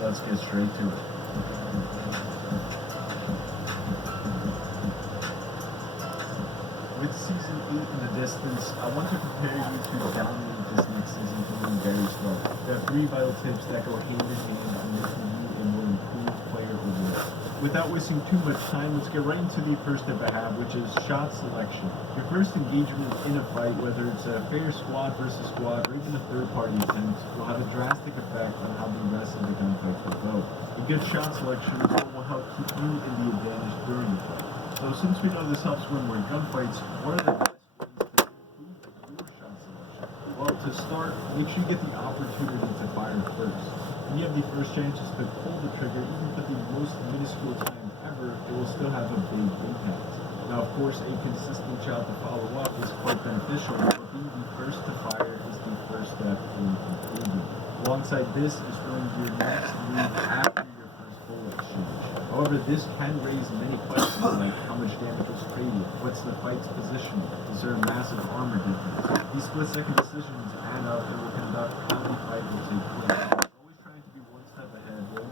Let's get straight to it. With season 8 in the distance, I want to prepare you to dominate this next season feeling very slow. There are 3 vital tips that go hand in hand on making you and will improve player overall. Without wasting too much time, let's get right into the first tip I have, which is shot selection. Your first engagement in a fight, whether it's a fair squad versus squad or even a third-party attempt, will have a drastic effect on how the rest of the gunfight will go. A good shot selection is what will help keep you in the advantage during the fight. So since we know this helps win more gunfights, what are the best ways to improve your shot selection? Well, to start, make sure you get the opportunity to fire first. When you have the first chance to pull the trigger, even for the most minuscule time ever, it will still have a big impact. Now, of course, a consistent shot to follow up is quite beneficial, but being the first to fire is the first step in improving. Alongside this is throwing your next move after your first bullet exchange. However, this can raise many questions like how much damage was traded, what's the fight's position, is there a massive armor difference? These split-second decisions add up and will conduct how the fight will take place.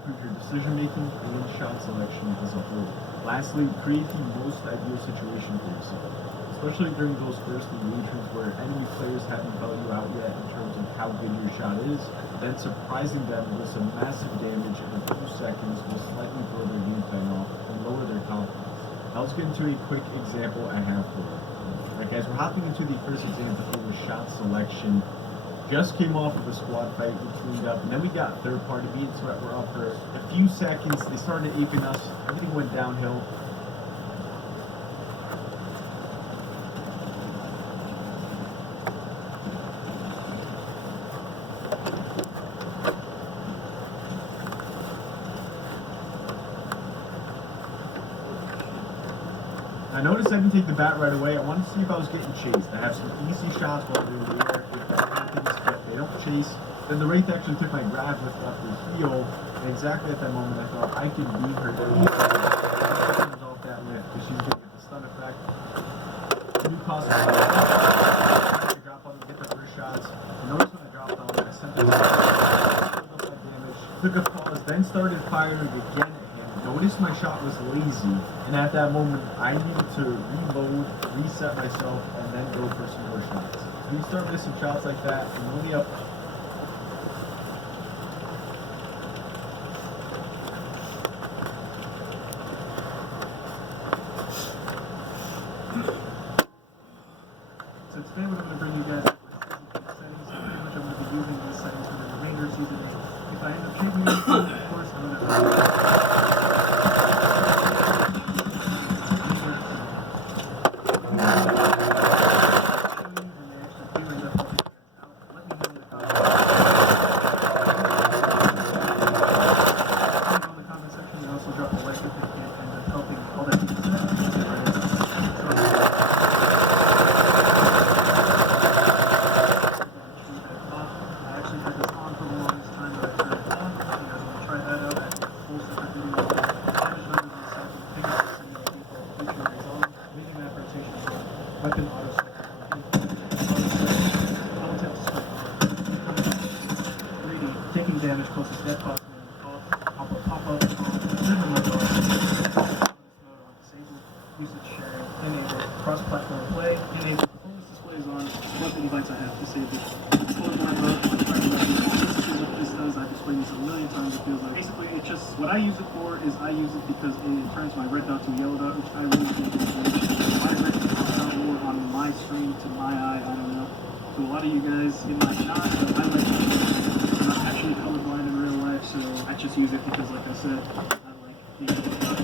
Improve your decision-making and shot selection as a whole. Lastly, create the most ideal situation for yourself, especially during those first engagements where enemy players haven't felt you out yet in terms of how good your shot is. Then surprising them with some massive damage in a few seconds will slightly throw their game plan off and lower their confidence. Now let's get into a quick example I have for you. Alright guys, we're hopping into the first example with shot selection. Just came off of a squad fight, we cleaned up, and then we got third party. Me and Sweat were up for a few seconds. They started aping us. Everything went downhill. I noticed I didn't take the bat right away. I wanted to see if I was getting chased. I have some easy shots while they're in the air. If that happens, but they don't chase. Then the Wraith actually took my grab, lift up the heel, and exactly at that moment I thought I could beat her easily. Off that lift because she's going to get the stun effect. New cost of drop on the different first shots. I noticed when I dropped on Took a pause, then started firing again at him. Noticed my shot was lazy, and at that moment, I needed to reload, reset myself, and then go for some more shots. You start missing shots like that, and only up. So today we're going to bring you guys up with settings. So pretty much I'm going to be using these settings for the remainder of season 8. If I end up changing anything, of course, I'm going to weapon auto taking damage closest death cost pop-up disable usage sharing, enable cross-platform play, enable performance displays on what the device I have disabled. This does, I've explained this a million times, it feels like. Basically, it's just, what I use it for is I use it because it turns my red dot to a yellow dot, which I really think is great. My red dot more on my screen to my eye, I don't know. To a lot of you guys, it might not, but I like it. I'm not actually colorblind in real life, so I just use it because, like I said, I like the yellow dot.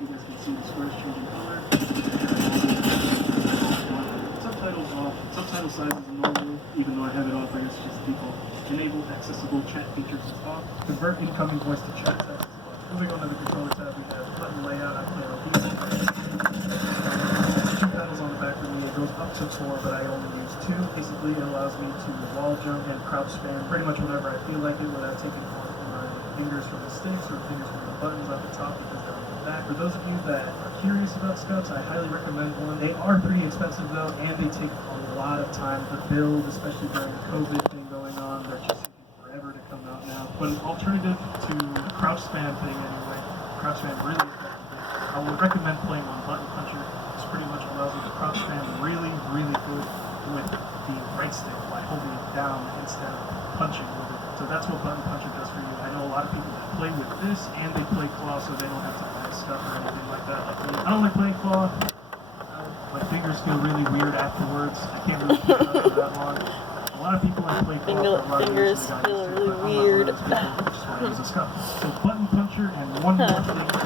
You guys can see the squares changing color. Subtitles off. Subtitle size is normal, even though I have it off, I guess it's just default. Enable accessible chat features is off. Convert incoming voice to chat text is off. Moving on to the controller tab, we have button layout. I play on these. 2 pedals on the back for me. It goes up to 4, but I only use 2. Basically, it allows me to wall jump and crouch spam pretty much whenever I feel like it without taking off my fingers from the sticks or fingers from the buttons at the top because they're on the back. For those of you that are curious about scouts, I highly recommend one. They are pretty expensive though, and they take a lot of time to build, especially during the COVID thing going on. They're just taking forever to come out now. But an alternative to crouch spam thing anyway, crouch spam really effectively, I would recommend playing on Button Puncher. This pretty much allows you to crouch spam really, really good with the right stick by holding it down instead of punching with it. So that's what Button Puncher does for you. I know a lot of people that play with this and they play claw so they don't have to buy stuff or anything like that. Like me. I don't like playing claw. My fingers feel really weird afterwards. I can't really keep it up for that long. A lot of people that play claw fingers feel really weird. So Button Puncher and one more thing is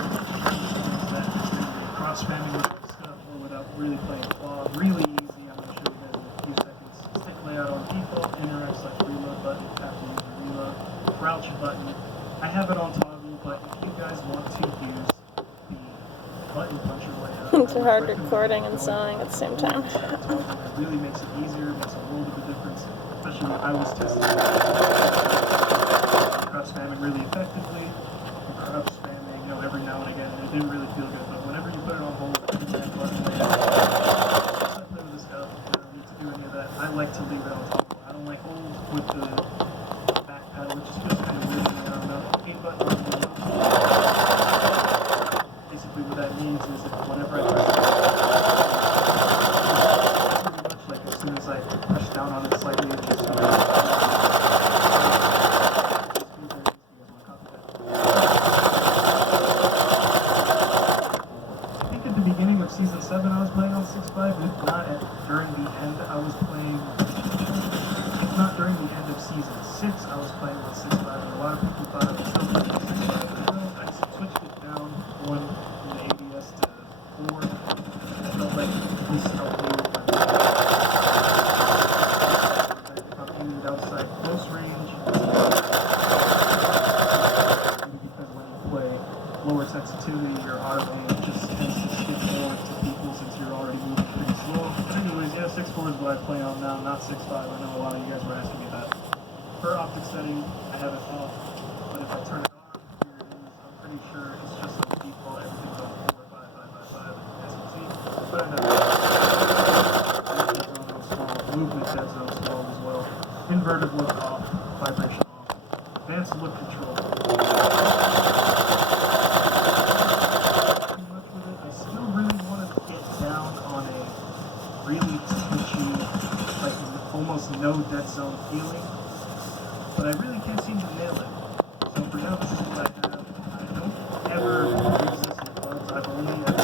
that it's going to be cross spamming with stuff or without really playing claw. Really easy. I'm going to show you guys in a few seconds. Stick layout on default, interact select reload button, tap to use the reload, crouch button. I have it on toggle, but if you guys want to use the Button Puncher layout, It's hard recording and sewing at the same time. It really makes it easier, makes a world of a difference, especially when I was testing crouch spamming really effectively, and crouch spamming, every now and again, and it didn't really feel good, but whenever you put it on hold, that button layout, I play with this stuff, I don't need to do any of that. I like to leave it on toggle. I don't like hold with the back pedal, which just feels kind of weird, I don't know. 8 buttons. Basically what that means is that whenever I press pretty much like as soon as I push down on it slightly, it just I think at the beginning of season 7 I was playing on 6.5, if not during the end I was playing, if not during the end of season 6 I was playing on 6.5, and a lot of people thought I was still playing on 6.5. I switched it down one from the ABS to 4. I felt like this helped me with my if I'm aiming it outside close range, because when you play lower sensitivity, your auto aim just tends to skip more to people since you're already moving pretty slow. But anyways, yeah, 6.4 is what I play on now, not 6.5. I know a lot of you guys were asking me that. Per optic setting, I have it off, but if I turn it on, here it is. I'm pretty sure it's just like default. Everything's on 4, 5, 5, 5, 5, as you see. But I know those small movement dead zone small as well. Inverted look off, vibration off. Advanced look control. Too much with it. I still really want to get down on a really twitchy, like almost no dead zone feeling, but I really can't seem to nail it. So for now, this is what I have. I don't ever use this in clubs. I've only ever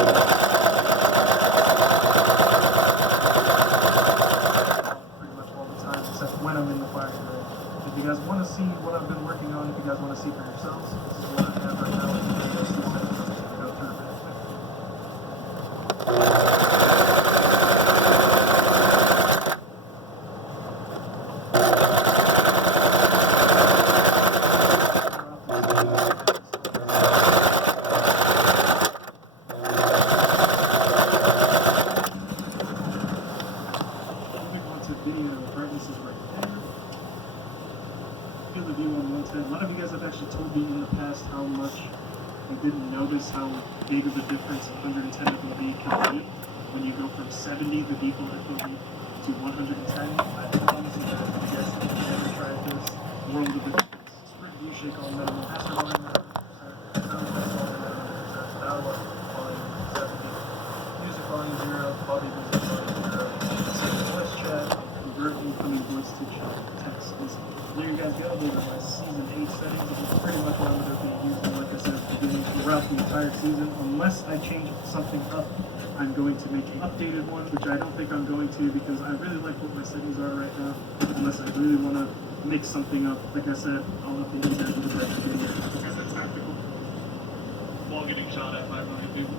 pretty much all the time, except when I'm in the firing range. If you guys want to see what I've been working on, if you guys want to see for yourselves, this is what I have right now. And go through it. Video, the brightness is right there. Field of view on 110. A lot of you guys have actually told me in the past how much you didn't notice how big of a difference 110 FOV can be when you go from 70 the default FOV to 110. I promise you that if you guys have ever tried this, world of difference. Sprint view shake on minimum, master volume minimum, battle volume 70, music volume 0, body music volume 0, voice chat, convert incoming voice to text. There you guys go. Those are my season 8 settings. This is pretty much what I'm going to be using, like I said, beginning throughout the entire season. Unless I change something up, I'm going to make an updated one, which I don't think I'm going to because I really like what my settings are right now. Unless I really want to mix something up, like I said, I'll update you guys with the next video. Because it's tactical. While getting shot at by 5 million people.